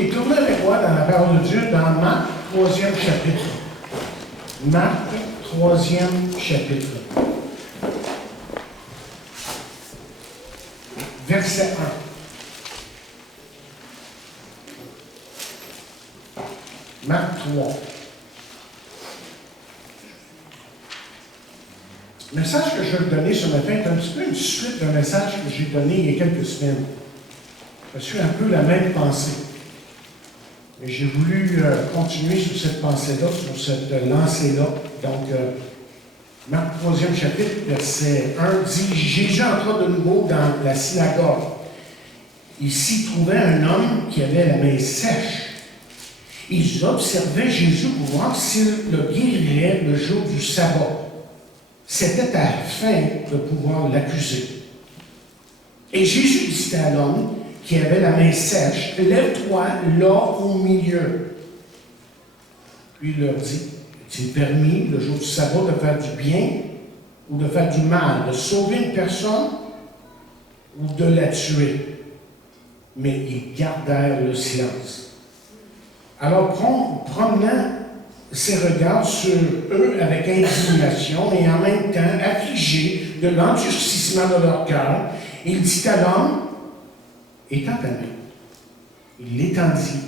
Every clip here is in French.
OK, tournez avec moi dans la parole de Dieu, dans Marc, 3e chapitre. Marc, 3e chapitre. Verset 1. Marc 3. Le message que je vais vous donner ce matin est un petit peu une suite d'un message que j'ai donné il y a quelques semaines. Je suis un peu la même pensée. Et j'ai voulu continuer sur cette pensée-là, sur cette lancée-là. Donc, Marc 3e chapitre, verset 1 dit « Jésus entra de nouveau dans la synagogue. Il s'y trouvait un homme qui avait la main sèche. Ils observaient Jésus pour voir s'il le guérirait le jour du sabbat. C'était afin de pouvoir l'accuser. Et Jésus dit à l'homme qui avait la main sèche, « Lève-toi là au milieu. » Puis il leur dit, « Est-il permis le jour du sabbat de faire du bien ou de faire du mal, de sauver une personne ou de la tuer? » Mais ils gardèrent le silence. Alors, promenant ses regards sur eux avec indignation et en même temps affligés de l'endurcissement de leur cœur, il dit à l'homme, « Étends ta main. » Il l'étendit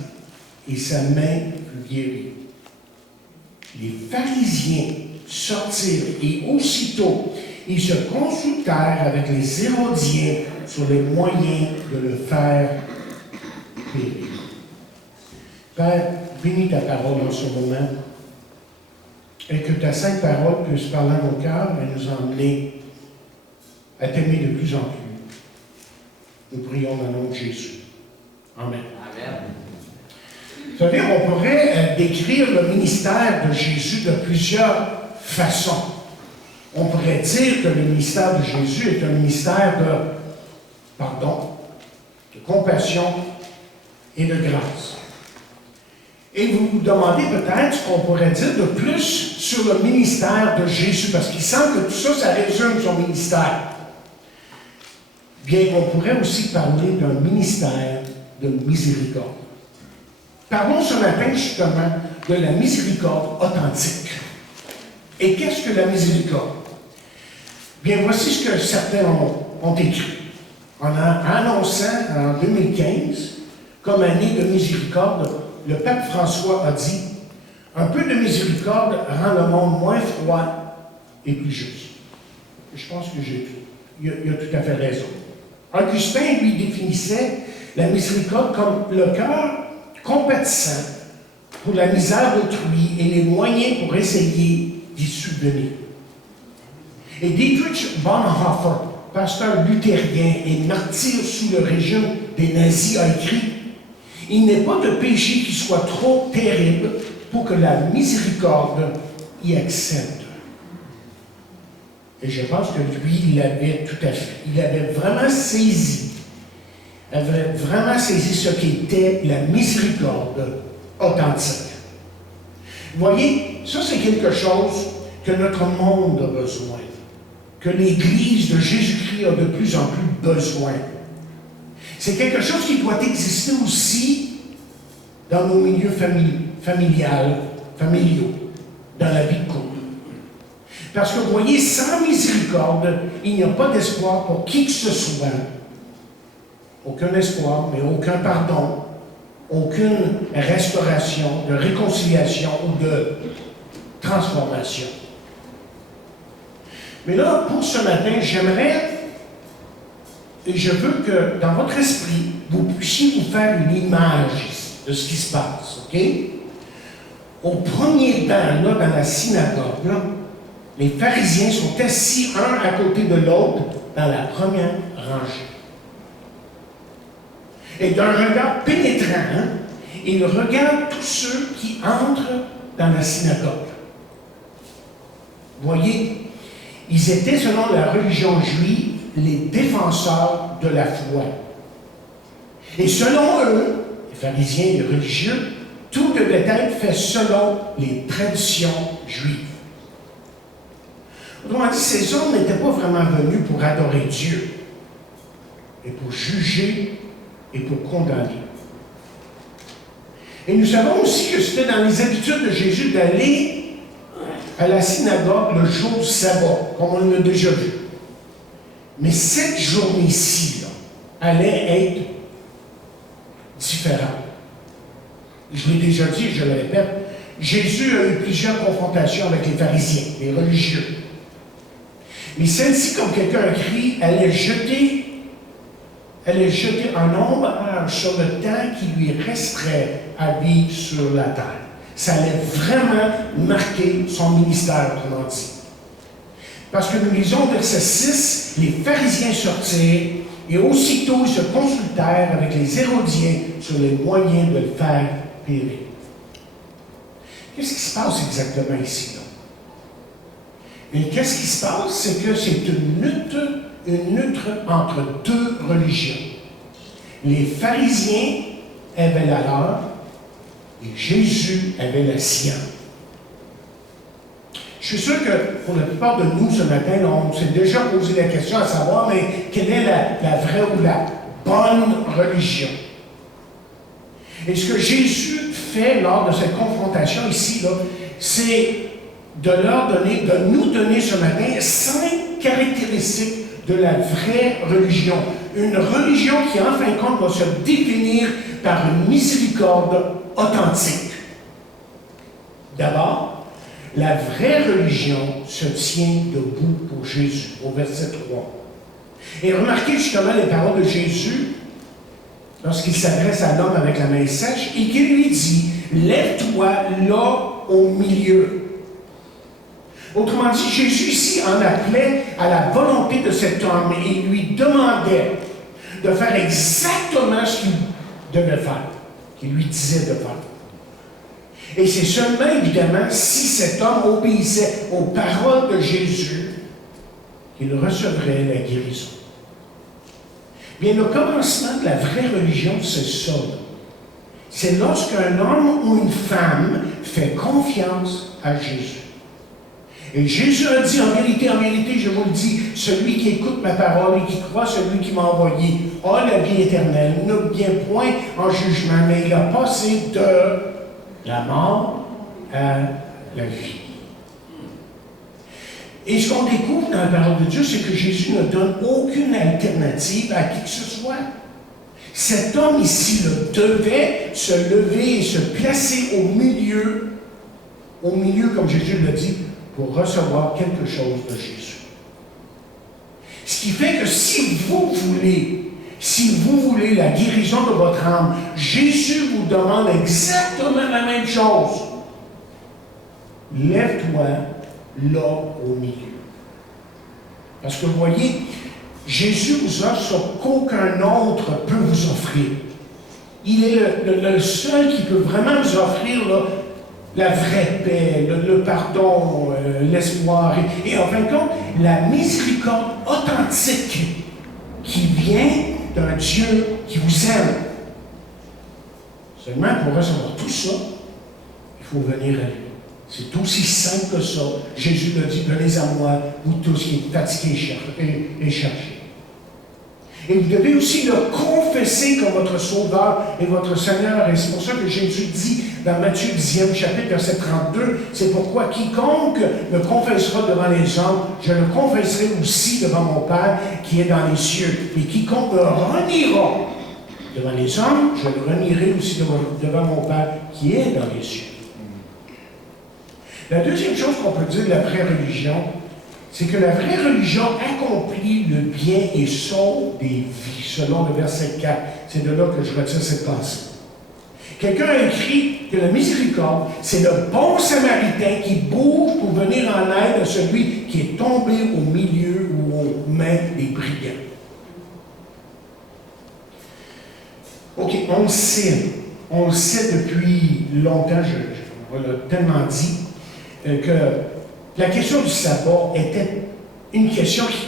et sa main fut guérie. Les pharisiens sortirent et aussitôt ils se consultèrent avec les Hérodiens sur les moyens de le faire périr. Père, bénis ta parole en ce moment et que ta sainte parole puisse parler à nos cœurs et nous emmener à t'aimer de plus en plus. Nous prions dans le nom de Jésus. Amen. Amen. Vous savez, on pourrait décrire le ministère de Jésus de plusieurs façons. On pourrait dire que le ministère de Jésus est un ministère de compassion et de grâce. Et vous vous demandez peut-être ce qu'on pourrait dire de plus sur le ministère de Jésus, parce qu'il semble que tout ça, ça résume son ministère. Bien qu'on pourrait aussi parler d'un ministère de miséricorde. Parlons ce matin justement de la miséricorde authentique. Et qu'est-ce que la miséricorde? Bien, voici ce que certains ont écrit. En annonçant en 2015 comme année de miséricorde, le pape François a dit « Un peu de miséricorde rend le monde moins froid et plus juste. » Je pense que il a tout à fait raison. Augustin, lui, définissait la miséricorde comme le cœur compatissant pour la misère d'autrui et les moyens pour essayer d'y subvenir. Et Dietrich Bonhoeffer, pasteur luthérien et martyr sous le régime des nazis, a écrit « Il n'est pas de péché qui soit trop terrible pour que la miséricorde y accède. » Et je pense que lui, il l'avait tout à fait. Il avait vraiment saisi ce qu'était la miséricorde authentique. Vous voyez, ça c'est quelque chose que notre monde a besoin, que l'Église de Jésus-Christ a de plus en plus besoin. C'est quelque chose qui doit exister aussi dans nos milieux familiaux, dans la vie de couple. Parce que vous voyez, sans miséricorde, il n'y a pas d'espoir pour qui que ce soit. Aucun espoir, mais aucun pardon, aucune restauration, de réconciliation ou de transformation. Mais là, pour ce matin, j'aimerais, et je veux que dans votre esprit, vous puissiez vous faire une image de ce qui se passe, OK? Au premier banc, là, dans la synagogue, là, les pharisiens sont assis un à côté de l'autre dans la première rangée. Et d'un regard pénétrant, ils regardent tous ceux qui entrent dans la synagogue. Vous voyez, ils étaient, selon la religion juive, les défenseurs de la foi. Et selon eux, les pharisiens et les religieux, tout devait être fait selon les traditions juives. Autrement dit, ces hommes n'étaient pas vraiment venus pour adorer Dieu, mais pour juger et pour condamner. Et nous savons aussi que c'était dans les habitudes de Jésus d'aller à la synagogue le jour du sabbat, comme on l'a déjà vu. Mais cette journée-ci, là, allait être différente. Je l'ai déjà dit, je le répète, Jésus a eu plusieurs confrontations avec les pharisiens, les religieux. Mais celle-ci, comme quelqu'un a écrit, allait jeter un ombrage sur le temps qui lui resterait à vivre sur la terre. Ça allait vraiment marquer son ministère, autrement dit. Parce que nous lisons au verset 6, les pharisiens sortirent et aussitôt ils se consultèrent avec les Hérodiens sur les moyens de le faire périr. Qu'est-ce qui se passe exactement ici, là? Et qu'est-ce qui se passe? C'est que c'est une lutte entre deux religions. Les pharisiens avaient la leur et Jésus avait la sienne. Je suis sûr que pour la plupart de nous ce matin, on s'est déjà posé la question à savoir, mais quelle est la vraie ou la bonne religion? Et ce que Jésus fait lors de cette confrontation ici, là, c'est de nous donner ce matin 5 caractéristiques de la vraie religion. Une religion qui, en fin de compte, va se définir par une miséricorde authentique. D'abord, la vraie religion se tient debout pour Jésus, au verset 3. Et remarquez justement les paroles de Jésus lorsqu'il s'adresse à l'homme avec la main sèche et qu'il lui dit « Lève-toi là au milieu ». Autrement dit, Jésus ici en appelait à la volonté de cet homme et lui demandait de faire exactement ce qu'il devait faire, qu'il lui disait de faire. Et c'est seulement, évidemment, si cet homme obéissait aux paroles de Jésus qu'il recevrait la guérison. Bien, le commencement de la vraie religion, c'est ça. C'est lorsqu'un homme ou une femme fait confiance à Jésus. Et Jésus a dit, en vérité, je vous le dis, celui qui écoute ma parole et qui croit celui qui m'a envoyé a la vie éternelle, ne vient point en jugement, mais il a passé de la mort à la vie. Et ce qu'on découvre dans la parole de Dieu, c'est que Jésus ne donne aucune alternative à qui que ce soit. Cet homme ici devait se lever et se placer au milieu, comme Jésus l'a dit, pour recevoir quelque chose de Jésus. Ce qui fait que si vous voulez la guérison de votre âme, Jésus vous demande exactement la même chose. Lève-toi là au milieu. Parce que vous voyez, Jésus vous offre ce qu'aucun autre peut vous offrir. Il est le seul qui peut vraiment vous offrir la vraie paix, le pardon, l'espoir et en fin de compte, la miséricorde authentique qui vient d'un Dieu qui vous aime. Seulement pour recevoir tout ça, il faut venir à lui. C'est aussi simple que ça. Jésus l'a dit, venez à moi, vous tous qui êtes fatigués et chargés. Et vous devez aussi le confesser comme votre Sauveur et votre Seigneur. Et c'est pour ça que Jésus dit dans Matthieu 10e chapitre, verset 32, c'est pourquoi quiconque me confessera devant les hommes, je le confesserai aussi devant mon Père qui est dans les cieux. Et quiconque me reniera devant les hommes, je le renierai aussi devant mon Père qui est dans les cieux. La deuxième chose qu'on peut dire de la vraie religion, c'est que la vraie religion accomplit le bien et sauve des vies, selon le verset 4. C'est de là que je retire cette pensée. Quelqu'un a écrit que la miséricorde, c'est le bon samaritain qui bouge pour venir en aide à celui qui est tombé au milieu ou aux mains des brigands. OK, on le sait depuis longtemps, on l'a tellement dit, que la question du sabbat était une question qui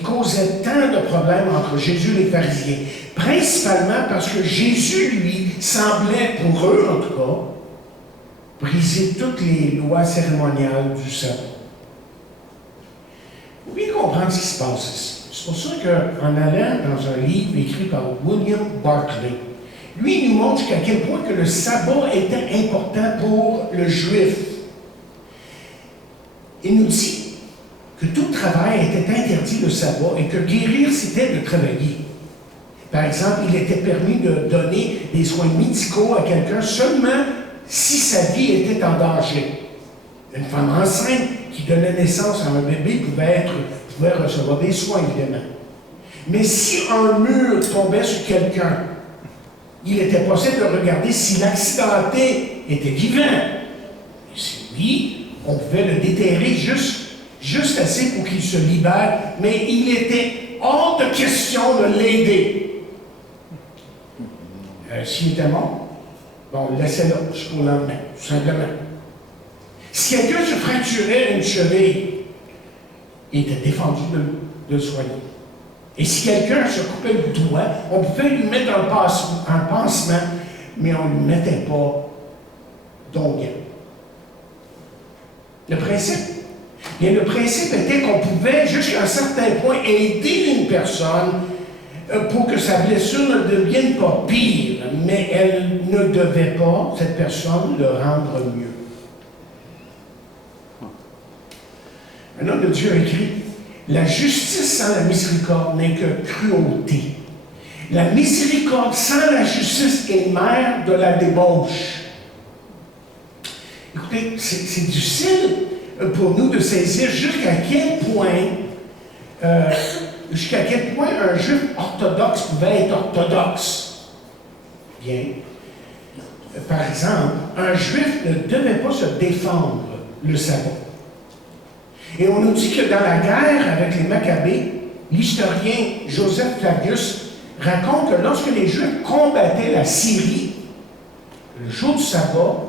causait tant de problèmes entre Jésus et les pharisiens. Principalement parce que Jésus, lui, semblait, pour eux en tout cas, briser toutes les lois cérémoniales du sabbat. Il faut bien comprendre ce qui se passe ici. C'est pour ça qu'en allant dans un livre écrit par William Barclay, Lui, il nous montre jusqu'à quel point que le sabbat était important pour le juif. Il nous dit que tout travail était interdit le sabbat et que guérir, c'était de travailler. Par exemple, il était permis de donner des soins médicaux à quelqu'un seulement si sa vie était en danger. Une femme enceinte qui donnait naissance à un bébé pouvait recevoir des soins, évidemment. Mais si un mur tombait sur quelqu'un, il était possible de regarder si l'accidenté était vivant. Et si oui, on pouvait le déterrer juste assez pour qu'il se libère, mais il était hors de question de l'aider. S'il était mort, bon, on le laissait là jusqu'au lendemain, tout simplement. Si quelqu'un se fracturait une cheville, il était défendu de le soigner. Et si quelqu'un se coupait le doigt, on pouvait lui mettre un pansement, mais on ne lui mettait pas d'onguent. Le principe était qu'on pouvait, jusqu'à un certain point, aider une personne pour que sa blessure ne devienne pas pire, mais elle ne devait pas, cette personne, le rendre mieux. Un homme de Dieu a écrit « La justice sans la miséricorde n'est que cruauté. La miséricorde sans la justice est mère de la débauche. » Écoutez, c'est difficile pour nous de saisir jusqu'à quel point un juif orthodoxe pouvait être orthodoxe. Bien. Par exemple, un juif ne devait pas se défendre le sabbat. Et on nous dit que dans la guerre avec les Maccabées, l'historien Joseph Flavius raconte que lorsque les Juifs combattaient la Syrie, le jour du sabbat,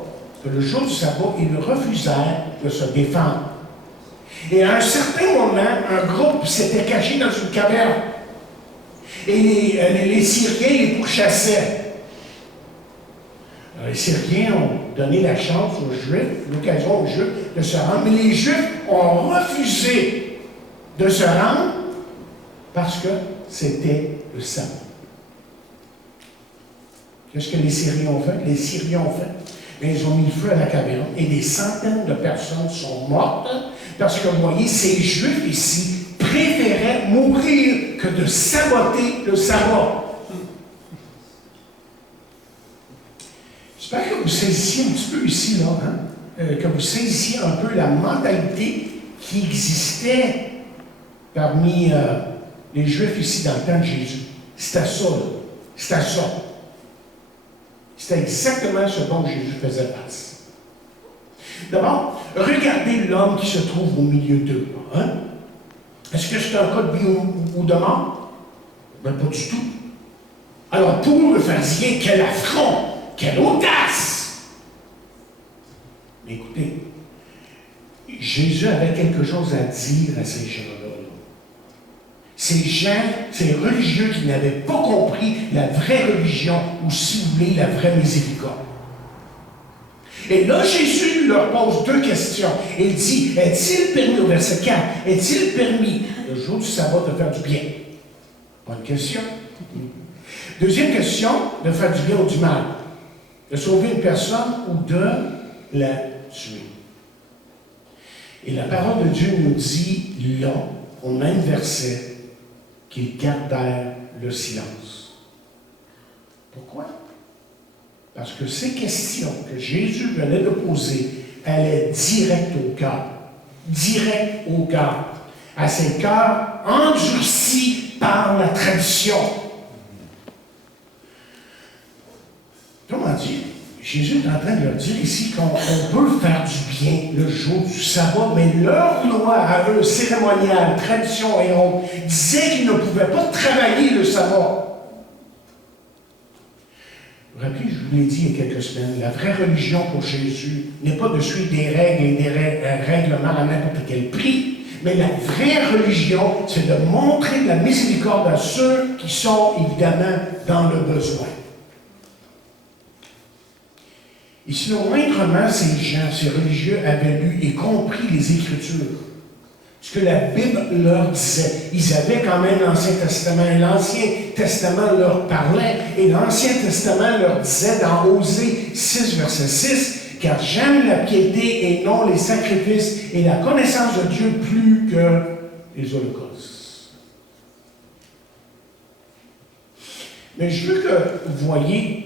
ils refusèrent de se défendre. Et à un certain moment, un groupe s'était caché dans une caverne. Et les Syriens les pourchassaient. Alors, les Syriens ont donné la chance aux Juifs, l'occasion aux Juifs de se rendre, mais les Juifs ont refusé de se rendre parce que c'était le sabbat. Qu'est-ce que les Syriens ont fait? Les Syriens ont fait. Mais ils ont mis le feu à la caverne et des centaines de personnes sont mortes parce que, vous voyez, ces Juifs ici préféraient mourir que de saboter le sabbat. J'espère que vous saisissiez un petit peu ici, là, que vous saisissiez un peu la mentalité qui existait parmi les Juifs ici dans le temps de Jésus. C'était ça, là. C'était ça. C'était exactement ce dont Jésus faisait face. D'abord, regardez l'homme qui se trouve au milieu d'eux. Hein? Est-ce que c'est un cas de vie ou de mort? Ben, pas du tout. Alors, pour le pharisien, quel affront! Quelle audace! Mais écoutez, Jésus avait quelque chose à dire à ces gens-là. Ces religieux qui n'avaient pas compris la vraie religion, ou si vous voulez, la vraie miséricorde. Et là, Jésus leur pose deux questions. Il dit, est-il permis, au verset 4, est-il permis, le jour du sabbat, de faire du bien? Bonne question. Deuxième question, de faire du bien ou du mal. De sauver une personne ou de la tuer. Et la parole de Dieu nous dit, là, au même verset, qu'ils gardèrent le silence. Pourquoi? Parce que ces questions que Jésus venait de poser allaient direct au cœur. Direct au cœur. À ces cœurs endurcis par la tradition. Comment dire? Jésus est en train de leur dire ici qu'on peut faire du bien le jour du sabbat, mais leur loi à eux, cérémoniale, tradition et autres, disait qu'ils ne pouvaient pas travailler le sabbat. Vous vous rappelez, je vous l'ai dit il y a quelques semaines, la vraie religion pour Jésus n'est pas de suivre des règles et des règlements à n'importe quel prix, mais la vraie religion, c'est de montrer de la miséricorde à ceux qui sont évidemment dans le besoin. Et si au moindrement ces gens, ces religieux, avaient lu et compris les Écritures, ce que la Bible leur disait. Ils avaient quand même l'Ancien Testament. L'Ancien Testament leur parlait. Et l'Ancien Testament leur disait dans Osée 6, verset 6, « Car j'aime la piété et non les sacrifices et la connaissance de Dieu plus que les holocaustes. » Mais je veux que vous voyez,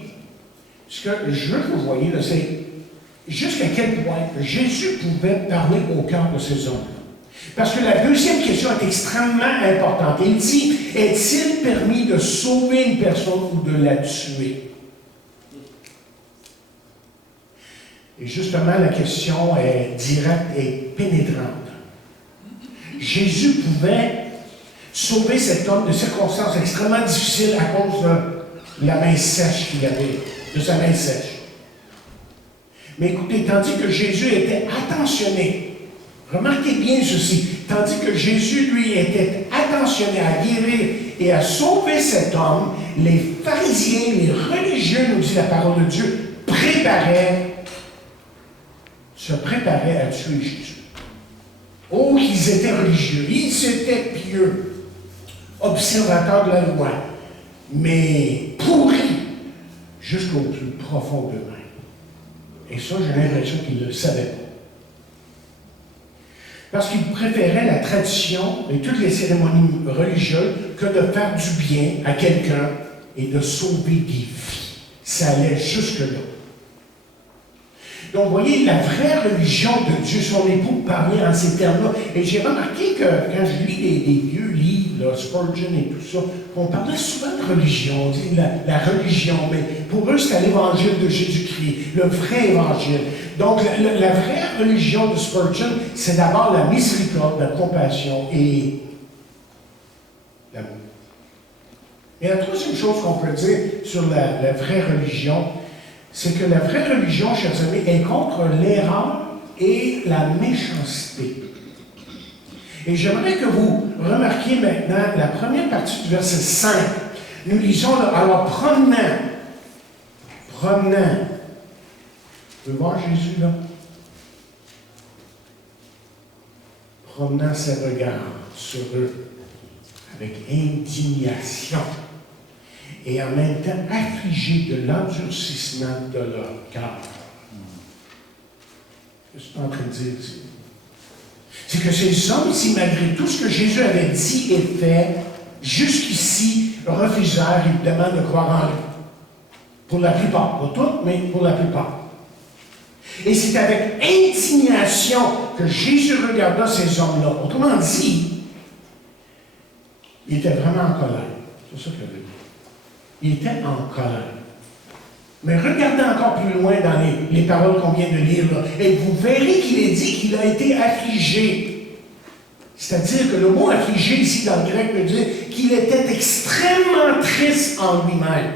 ce que je veux que vous voyez, c'est jusqu'à quel point Jésus pouvait parler au cœur de ces hommes. Parce que la deuxième question est extrêmement importante. Il dit, est-il permis de sauver une personne ou de la tuer? Et justement, la question est directe et pénétrante. Jésus pouvait sauver cet homme de circonstances extrêmement difficiles à cause de la main sèche qu'il avait, de sa main sèche. Mais écoutez, tandis que Jésus était attentionné, remarquez bien ceci, tandis que Jésus, lui, était attentionné à guérir et à sauver cet homme, les pharisiens, les religieux, nous dit la parole de Dieu, se préparaient à tuer Jésus. Oh, qu'ils étaient religieux, ils étaient pieux, observateurs de la loi, mais pourris jusqu'au plus profond d'eux-mêmes. Et ça, j'ai l'impression qu'ils ne le savaient pas. Parce qu'ils préféraient la tradition et toutes les cérémonies religieuses que de faire du bien à quelqu'un et de sauver des vies. Ça allait jusque-là. Donc, vous voyez, la vraie religion de Dieu, son époux parlait en ces termes-là. Et j'ai remarqué que quand je lis des vieux livres, là, Spurgeon et tout ça, on parlait souvent de religion, on dit la religion, mais pour eux, c'était l'évangile de Jésus-Christ, le vrai évangile. Donc, la vraie religion de Spurgeon, c'est d'abord la miséricorde, la compassion et l'amour. Et la troisième chose qu'on peut dire sur la vraie religion, c'est que la vraie religion, chers amis, est contre l'erreur et la méchanceté. Et j'aimerais que vous remarquiez maintenant la première partie du verset 5. Nous lisons, alors promenant. Vous pouvez voir Jésus là? Promenant ses regards sur eux avec indignation et en même temps affligé de l'endurcissement de leur cœur. Qu'est-ce que je suis en train de dire ici? C'est que ces hommes-ci, malgré tout ce que Jésus avait dit et fait, jusqu'ici, refusèrent évidemment de croire en lui. Pour la plupart, pas toutes, mais pour la plupart. Et c'est avec indignation que Jésus regarda ces hommes-là. Autrement dit, il était vraiment en colère. C'est ça que je veux dire. Il était en colère. Mais regardez encore plus loin dans les paroles qu'on vient de lire, là, et vous verrez qu'il est dit qu'il a été affligé. C'est-à-dire que le mot affligé ici dans le grec veut dire qu'il était extrêmement triste en lui-même.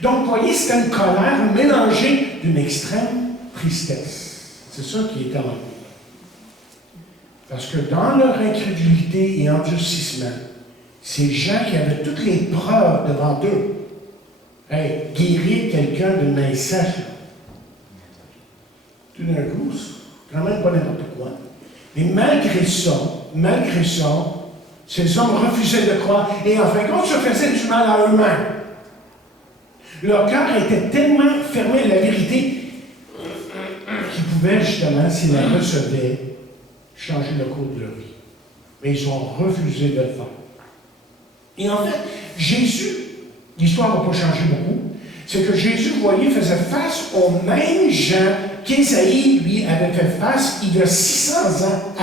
Donc, vous voyez, c'était une colère mélangée d'une extrême tristesse. C'est ça qui était en lui. Parce que dans leur incrédulité et endurcissement, ces gens qui avaient toutes les preuves devant eux, hey, guérir quelqu'un d'une main sèche, tout d'un coup, c'est quand même pas n'importe quoi. Mais malgré ça, ces hommes refusaient de croire et en fin de compte se faisaient du mal à eux-mêmes. Leur cœur était tellement fermé à la vérité qu'ils pouvaient justement, s'ils la recevaient, changer le cours de leur vie. Mais ils ont refusé de le faire. Et en fait, Jésus, l'histoire n'a pas changé beaucoup, c'est que Jésus, vous voyez, faisait face aux mêmes gens qu'Ésaïe, lui, avait fait face il y a 600 ans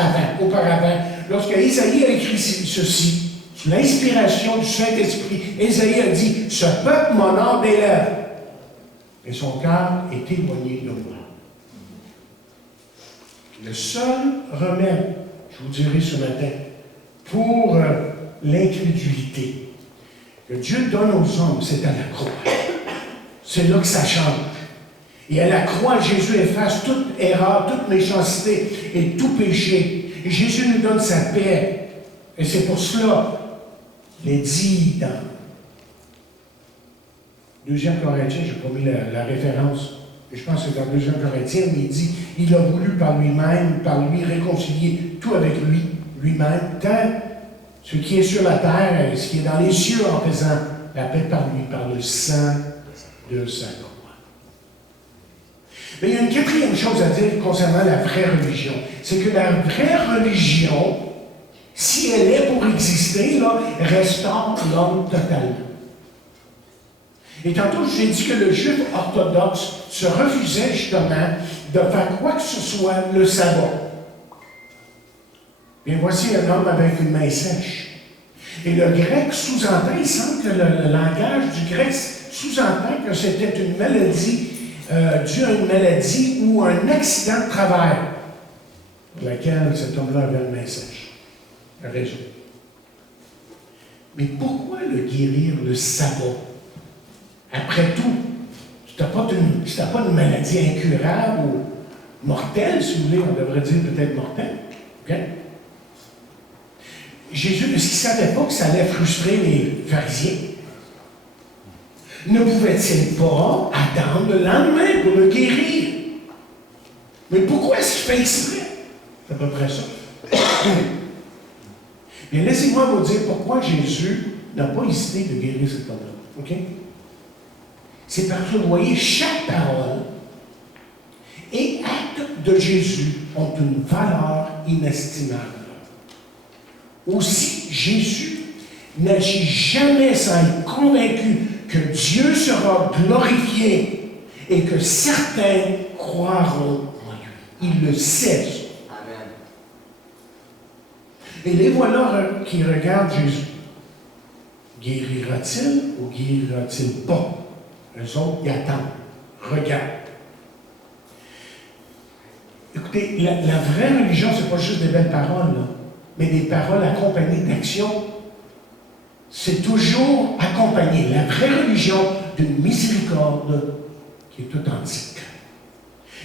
auparavant, lorsque Ésaïe a écrit ceci. Sous l'inspiration du Saint-Esprit, Ésaïe a dit « Ce peuple m'honore des lèvres, et son cœur est éloigné de moi. » Le seul remède, je vous dirai ce matin, pour l'incrédulité que Dieu donne aux hommes, c'est à la croix. C'est là que ça change. Et à la croix, Jésus efface toute erreur, toute méchanceté et tout péché. Et Jésus nous donne sa paix. Et c'est pour cela qu'il est dit dans 2 Corinthiens, je n'ai pas mis la référence, Et je pense que c'est dans 2 Corinthiens, il dit, il a voulu par lui-même, par lui réconcilier tout avec lui-même, tant ce qui est sur la terre et ce qui est dans les cieux en faisant la paix par lui, par le sang de sa croix. Mais il y a une quatrième chose à dire concernant la vraie religion. C'est que la vraie religion, si elle est pour exister, là, restaure l'homme totalement. Et tantôt, j'ai dit que le juif orthodoxe se refusait justement de faire quoi que ce soit le sabbat. Bien, voici un homme avec une main sèche. Et le grec sous-entend, il semble que le langage du grec sous-entend que c'était une maladie, due à une maladie ou un accident de travail, pour laquelle cet homme-là avait une main sèche. La raison. Mais pourquoi le guérir le sabbat? Après tout, si tu n'as pas une maladie incurable ou mortelle, si vous voulez, on devrait dire peut-être mortelle. Okay? Jésus, est-ce qu'il ne savait pas que ça allait frustrer les pharisiens? Ne pouvait-il pas attendre le lendemain pour le guérir? Mais pourquoi est-ce qu'il fait exprès? C'est à peu près ça. Bien, laissez-moi vous dire pourquoi Jésus n'a pas hésité de guérir cet homme-là. OK? C'est parce que vous voyez, chaque parole et acte de Jésus ont une valeur inestimable. Aussi, Jésus n'agit jamais sans être convaincu que Dieu sera glorifié et que certains croiront en lui. Il le sait. Amen. Et les voilà qui regardent Jésus. Guérira-t-il ou guérira-t-il pas? Eux autres, ils attendent. Regarde. Écoutez, la vraie religion, ce n'est pas juste des belles paroles, là, mais des paroles accompagnées d'actions. C'est toujours accompagné, la vraie religion, d'une miséricorde qui est authentique.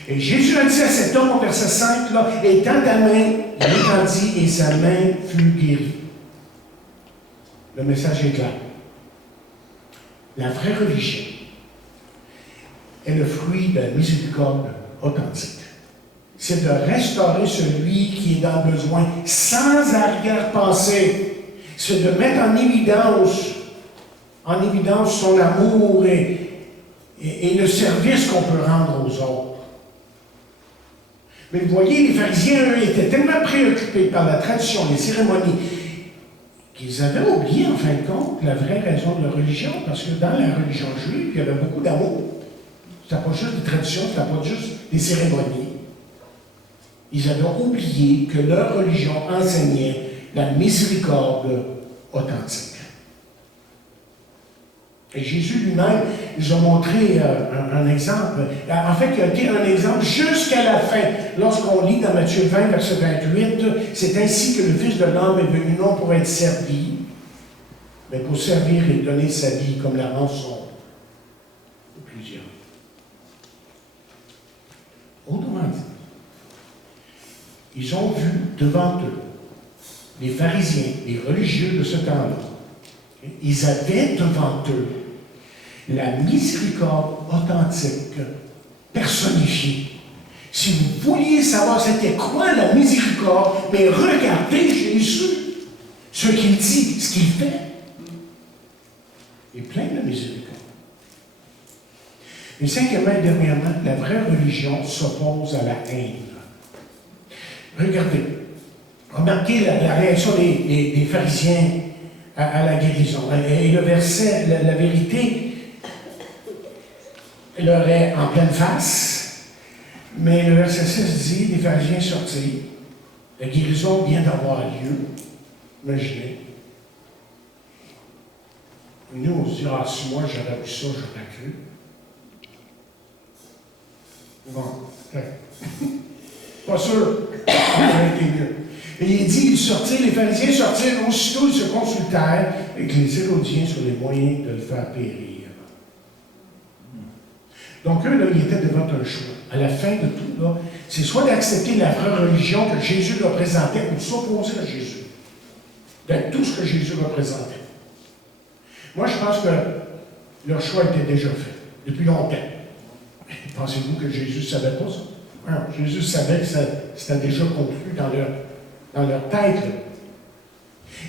Et Jésus a dit à cet homme au verset 5, là, étends ta main, il étendit et sa main fut guérie. Le message est clair. La vraie religion est le fruit de la miséricorde authentique. C'est de restaurer celui qui est dans le besoin sans arrière-pensée. C'est de mettre en évidence son amour et le service qu'on peut rendre aux autres. Mais vous voyez, les pharisiens, eux, étaient tellement préoccupés par la tradition, les cérémonies, qu'ils avaient oublié, en fin de compte, la vraie raison de leur religion, parce que dans la religion juive, il y avait beaucoup d'amour. C'était pas juste des traditions, c'était pas juste des cérémonies. Ils avaient oublié que leur religion enseignait la miséricorde authentique. Et Jésus lui-même nous a montré un exemple. En fait, il a été un exemple jusqu'à la fin. Lorsqu'on lit dans Matthieu 20, verset 28, c'est ainsi que le Fils de l'homme est venu non pour être servi, mais pour servir et donner sa vie comme la rançon de plusieurs. Autrement dit, ils ont vu devant eux les pharisiens, les religieux de ce temps-là. Ils avaient devant eux la miséricorde authentique, personnifiée. Si vous vouliez savoir c'était quoi la miséricorde, mais regardez Jésus, ce qu'il dit, ce qu'il fait. Il est plein de miséricorde. Et cinquièmement et dernièrement, la vraie religion s'oppose à la haine. Regardez, remarquez la réaction des pharisiens à la guérison. Et le verset, la vérité, leur est en pleine face, mais le verset 6 dit, les pharisiens sortirent, la guérison vient d'avoir lieu, imaginez. Nous, on se dit, ah, si moi j'aurais vu ça, j'aurais cru. Bon, pas sûr, ça aurait été mieux. Et il dit, les pharisiens sortirent, aussitôt ils se consultèrent avec les Hérodiens sur les moyens de le faire périr. Donc eux, là, ils étaient devant un choix. À la fin de tout, là, c'est soit d'accepter la vraie religion que Jésus représentait ou de s'opposer à Jésus. D'être tout ce que Jésus représentait. Moi, je pense que leur choix était déjà fait, depuis longtemps. Pensez-vous que Jésus ne savait pas ça? Non, Jésus savait que c'était déjà conclu dans leur tête.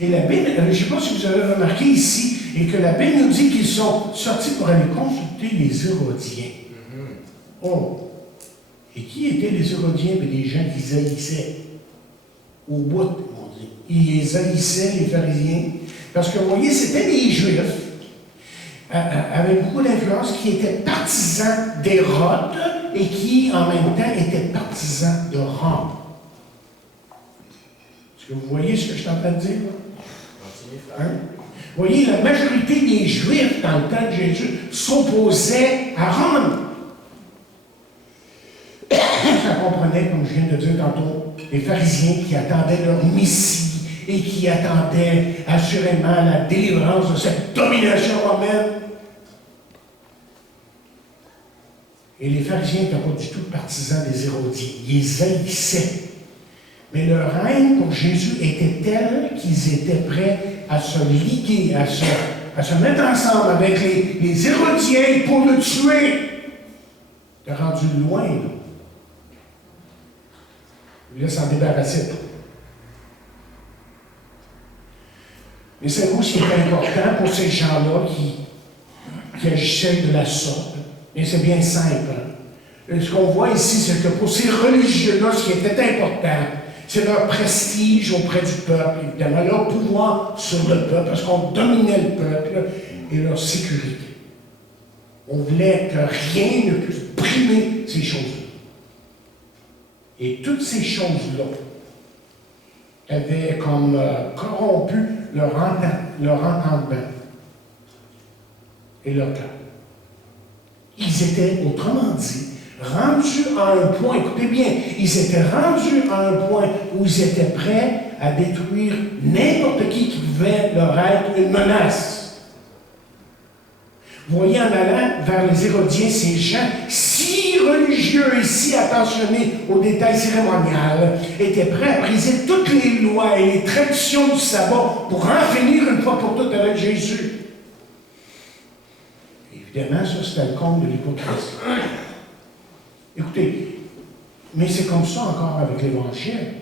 Et la Bible, je ne sais pas si vous avez remarqué ici, et que la Bible nous dit qu'ils sont sortis pour aller consulter les Hérodiens. Oh! Et qui étaient les Hérodiens? Mais des gens qui haïssaient. Au bout, on dit. Ils les haïssaient, les pharisiens. Parce que, vous voyez, c'était des Juifs avec beaucoup d'influence qui étaient partisans d'Hérode et qui, en même temps, étaient partisans de Rome. Est-ce que vous voyez ce que je suis en train de dire? Hein? Vous voyez, la majorité des Juifs, dans le temps de Jésus, s'opposaient à Rome. Ça comprenait, comme je viens de dire tantôt, les pharisiens qui attendaient leur Messie et qui attendaient assurément la délivrance de cette domination romaine. Et les pharisiens n'étaient pas du tout partisans des Hérodiens. Ils les haïssaient. Mais leur haine pour Jésus était telle qu'ils étaient prêts à se liguer, à se mettre ensemble avec les Hérodiens pour le tuer. T'es rendu loin, là. Il voulait s'en débarrasser. Mais c'est vous ce qui est important pour ces gens-là qui agissaient de la sorte. Et c'est bien simple. Et ce qu'on voit ici, c'est que pour ces religieux-là, ce qui était important, c'est leur prestige auprès du peuple, évidemment, leur pouvoir sur le peuple, parce qu'on dominait le peuple, et leur sécurité. On voulait que rien ne puisse brimer ces choses-là. Et toutes ces choses-là avaient comme corrompu leur entendement et leur cœur. Ils étaient, autrement dit, rendus à un point, écoutez bien, ils étaient rendus à un point où ils étaient prêts à détruire n'importe qui pouvait leur être une menace. Vous voyez, en allant vers les Hérodiens, ces gens si religieux et si attentionnés aux détails cérémoniaux étaient prêts à briser toutes les lois et les traditions du sabbat pour en finir une fois pour toutes avec Jésus. Évidemment, ça, c'était le compte de l'hypocrisie. Écoutez, mais c'est comme ça encore avec l'Évangile.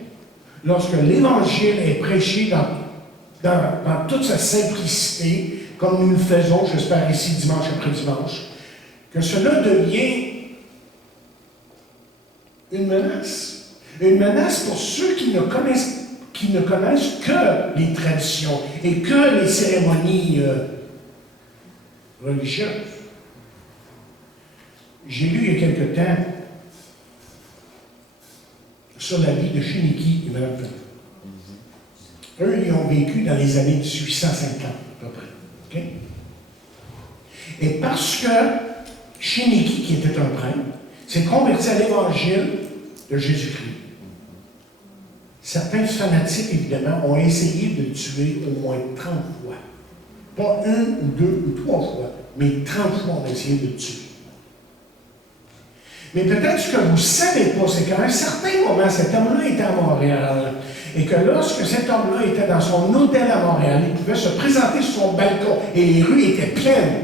Lorsque l'Évangile est prêché dans toute sa simplicité, comme nous le faisons, j'espère, ici, dimanche après dimanche, que cela devient une menace. Une menace pour ceux qui ne connaissent que les traditions et que les cérémonies religieuses. J'ai lu il y a quelque temps sur la vie de Chéniky et Mme Fenner. Eux, ils ont vécu dans les années 1850, à peu près. Okay? Et parce que Chéniky, qui était un prêtre, s'est converti à l'Évangile de Jésus-Christ, certains fanatiques, évidemment, ont essayé de le tuer au moins 30 fois. Pas une ou deux ou trois fois, mais 30 fois on a essayé de le tuer. Mais peut-être ce que vous ne savez pas, c'est qu'à un certain moment, cet homme-là était à Montréal. Et que lorsque cet homme-là était dans son hôtel à Montréal, il pouvait se présenter sur son balcon et les rues étaient pleines.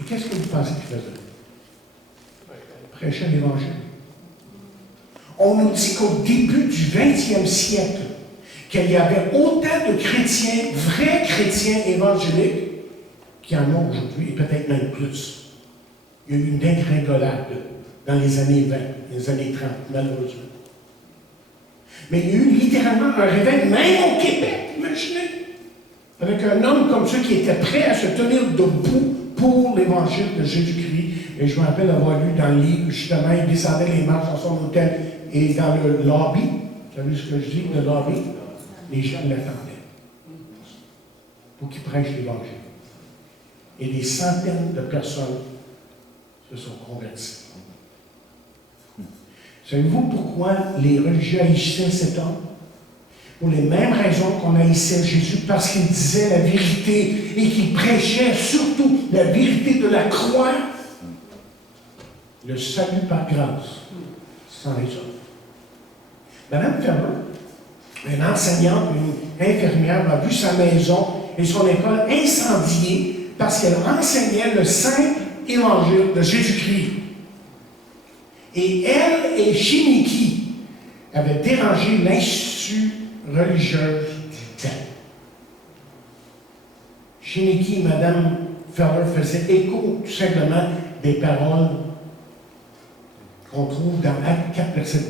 Et qu'est-ce que vous pensez qu'il faisait? Prêchait l'Évangile. On nous dit qu'au début du 20e siècle, qu'il y avait autant de chrétiens, vrais chrétiens évangéliques, qu'il y en a aujourd'hui, et peut-être même plus. Il y a eu une dégringolade dans les années 20, les années 30, malheureusement. Mais il y a eu littéralement un réveil, même au Québec, imaginez, avec un homme comme ça qui était prêt à se tenir debout pour l'Évangile de Jésus-Christ. Et je me rappelle avoir lu dans le livre, justement, il descendait les marches dans son hôtel et dans le lobby, vous savez ce que je dis, le lobby, les gens l'attendaient pour qu'il prêche l'Évangile. Et des centaines de personnes se sont converties. Savez-vous pourquoi les religieux haïssaient cet homme? Pour les mêmes raisons qu'on haïssait Jésus, parce qu'il disait la vérité et qu'il prêchait surtout la vérité de la croix, le salut par grâce, sans les autres. Madame Fermant, une enseignante, une infirmière, a vu sa maison et son école incendiée parce qu'elle enseignait le simple évangile de Jésus-Christ. Et elle et Shiniki avaient dérangé l'institut religieuse du temps. Shiniki et Mme Feller faisaient écho tout simplement des paroles qu'on trouve dans Actes 4, verset 12.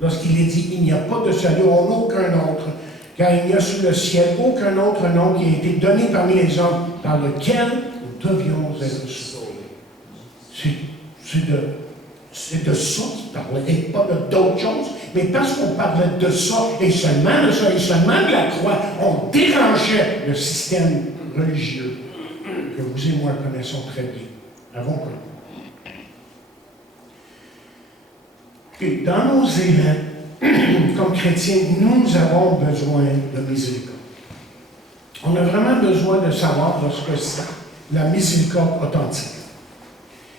Lorsqu'il est dit, il n'y a pas de salut en aucun autre, car il n'y a sous le ciel aucun autre nom qui a été donné parmi les hommes par lequel nous devions être sauvés. C'est de ça qu'il parlait, et pas d'autre chose, mais parce qu'on parlait de ça, et seulement de ça, et seulement de la croix, on dérangeait le système religieux que vous et moi connaissons très bien, avons connu. Et dans nos élans, comme chrétiens, nous avons besoin de miséricorde. On a vraiment besoin de savoir ce que c'est la miséricorde authentique.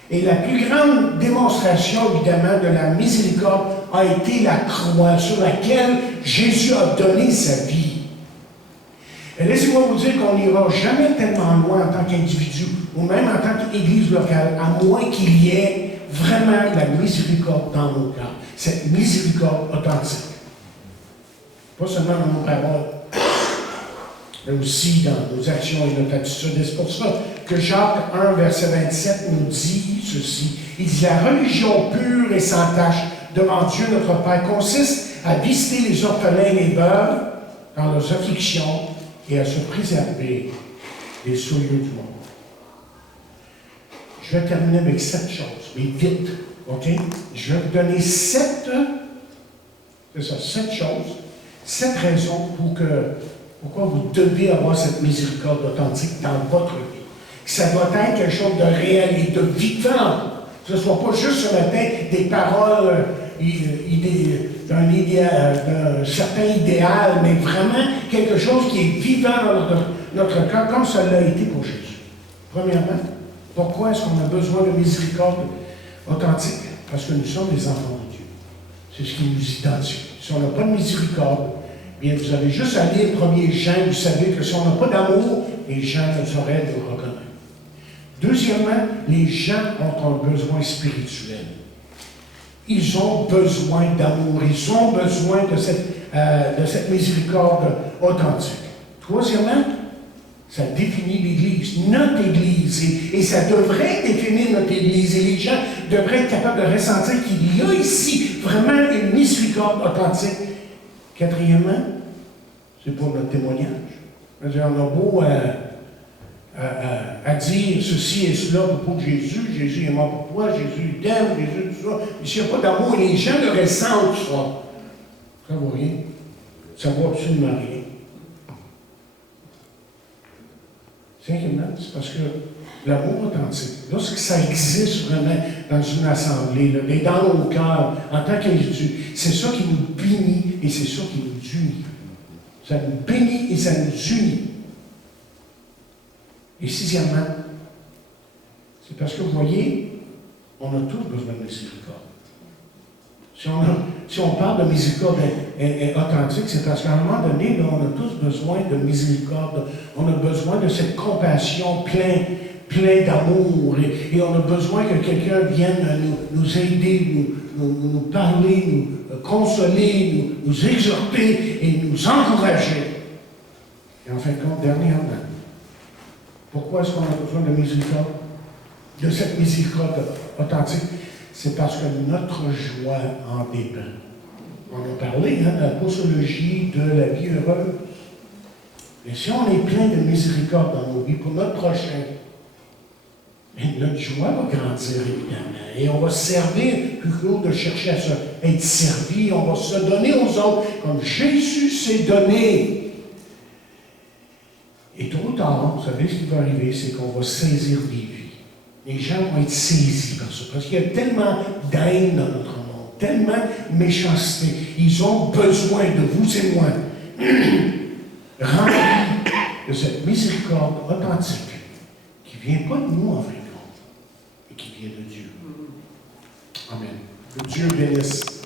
Et la plus grande démonstration, évidemment, de la miséricorde a été la croix sur laquelle Jésus a donné sa vie. Et laissez-moi vous dire qu'on n'ira jamais tellement loin en tant qu'individu, ou même en tant qu'Église locale, à moins qu'il y ait vraiment la miséricorde dans nos cœurs. Cette miséricorde authentique. Pas seulement dans nos paroles, mais aussi dans nos actions et notre attitude. Et c'est pour ça que Jacques 1, verset 27 nous dit ceci. Il dit, la religion pure et sans tache devant Dieu notre Père consiste à visiter les orphelins et les veuves dans leurs afflictions et à se préserver des souillures du monde. Je vais terminer avec 7 choses, mais vite, OK? Je vais vous donner 7 choses, 7 raisons pourquoi vous devez avoir cette miséricorde authentique dans votre vie. Que ça doit être quelque chose de réel et de vivant. Que ce ne soit pas juste ce matin des paroles d'un certain idéal, mais vraiment quelque chose qui est vivant dans notre cœur, comme ça l'a été pour Jésus. Premièrement, pourquoi est-ce qu'on a besoin de miséricorde authentique? Parce que nous sommes des enfants de Dieu. C'est ce qui nous identifie. Si on n'a pas de miséricorde, bien, vous avez juste à lire le 1er Jean, vous savez que si on n'a pas d'amour, les gens ne sauraient le reconnaître. Deuxièmement, les gens ont un besoin spirituel. Ils ont besoin d'amour, ils ont besoin de cette miséricorde authentique. Troisièmement, ça définit l'Église, notre Église, et ça devrait définir notre Église, et les gens devraient être capables de ressentir qu'il y a ici vraiment une miséricorde authentique. Quatrièmement, c'est pour notre témoignage. On a beau à dire ceci et cela à propos de Jésus, Jésus est mort pour toi, Jésus t'aime, Jésus tout ça, mais s'il n'y a pas d'amour, les gens le ressentent ça. Ça vaut rien. Ça vaut absolument rien. Cinquièmement, c'est parce que l'amour authentique, lorsque ça existe vraiment dans une assemblée, là, et dans nos cœurs, en tant qu'individu, c'est ça qui nous bénit et c'est ça qui nous unit. Ça nous bénit et ça nous unit. Et sixièmement, c'est parce que vous voyez, on a tous besoin de miséricorde. Si on parle de miséricorde authentique, c'est parce qu'à un moment donné, là, on a tous besoin de miséricorde. On a besoin de cette compassion plein d'amour. Et on a besoin que quelqu'un vienne nous aider, nous parler, nous consoler, nous exhorter et nous encourager. Et en fin de compte, dernièrement, pourquoi est-ce qu'on a besoin de miséricorde? De cette miséricorde authentique? C'est parce que notre joie en dépend. On a parlé de la posologie de la vie heureuse. Et si on est plein de miséricorde dans nos vies pour notre prochain, notre joie va grandir, évidemment. Et on va se servir, plutôt de chercher à être servi, on va se donner aux autres comme Jésus s'est donné. Et tôt ou tard, vous savez ce qui va arriver, c'est qu'on va saisir des vies. Les gens vont être saisis par ça. Parce qu'il y a tellement d'haine dans notre monde, tellement de méchanceté. Ils ont besoin de vous et moi, remplis de cette miséricorde authentique qui ne vient pas de nous en fin de compte, mais qui vient de Dieu. Amen. Que Dieu bénisse.